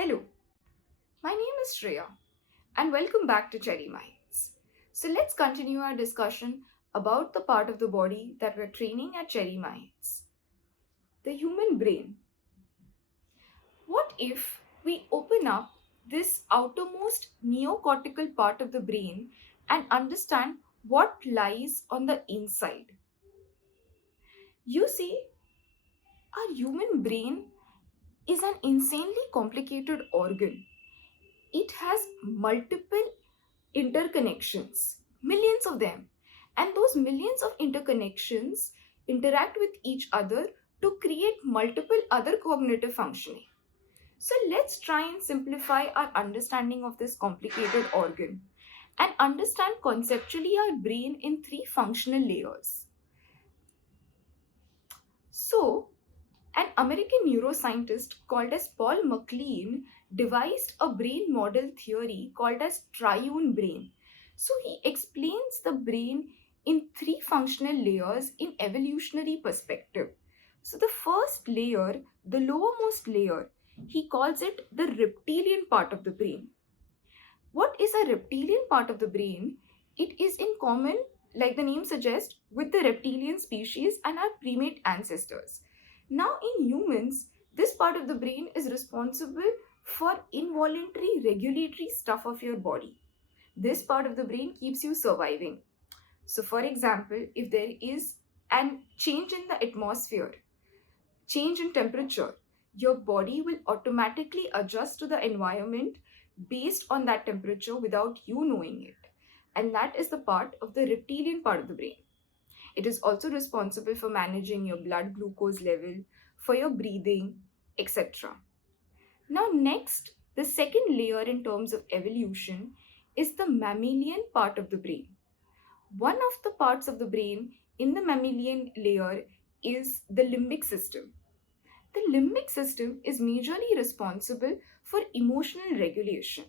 Hello, my name is Shreya and welcome back to CherryMinds. So let's continue our discussion about the part of the body that we're training at CherryMinds, the human brain. What if we open up this outermost neocortical part of the brain and understand what lies on the inside? You see, our human brain is an insanely complicated organ. It has multiple interconnections, millions of them. And those millions of interconnections interact with each other to create multiple other cognitive functioning. So let's try and simplify our understanding of this complicated organ and understand conceptually our brain in three functional layers. So, an American neuroscientist called as Paul MacLean devised a brain model theory called as triune brain. So he explains the brain in three functional layers in evolutionary perspective. So the first layer, the lowermost layer, he calls it the reptilian part of the brain. What is a reptilian part of the brain? It is in common, like the name suggests, with the reptilian species and our primate ancestors. Now, in humans, this part of the brain is responsible for involuntary regulatory stuff of your body. This part of the brain keeps you surviving. So, for example, if there is an change in the atmosphere, change in temperature, your body will automatically adjust to the environment based on that temperature without you knowing it. And that is the part of the reptilian part of the brain. It is also responsible for managing your blood glucose level, for your breathing, etc. Now, next, the second layer in terms of evolution is the mammalian part of the brain. One of the parts of the brain in the mammalian layer is the limbic system. The limbic system is majorly responsible for emotional regulation.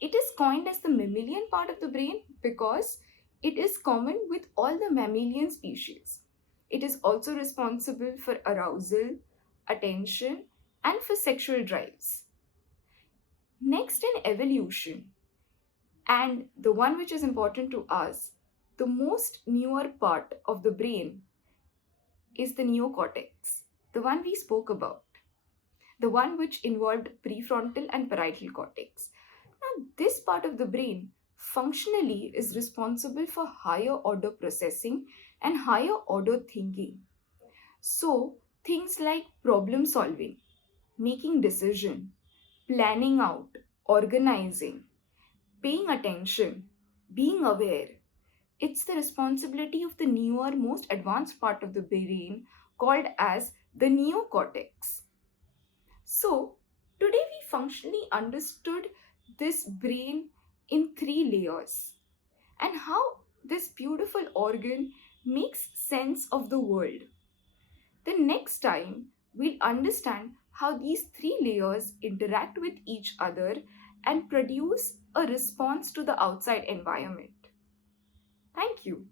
It is coined as the mammalian part of the brain because it is common with all the mammalian species. It is also responsible for arousal, attention, and for sexual drives. Next in evolution, and the one which is important to us, the most newer part of the brain is the neocortex, the one we spoke about, the one which involved prefrontal and parietal cortex. Now, this part of the brain functionally is responsible for higher order processing and higher order thinking. So, things like problem solving, making decision, planning out, organizing, paying attention, being aware. It's the responsibility of the newer, most advanced part of the brain called as the neocortex. So, today we functionally understood this brain in three layers and how this beautiful organ makes sense of the world. The next time we'll understand how these three layers interact with each other and produce a response to the outside environment. Thank you.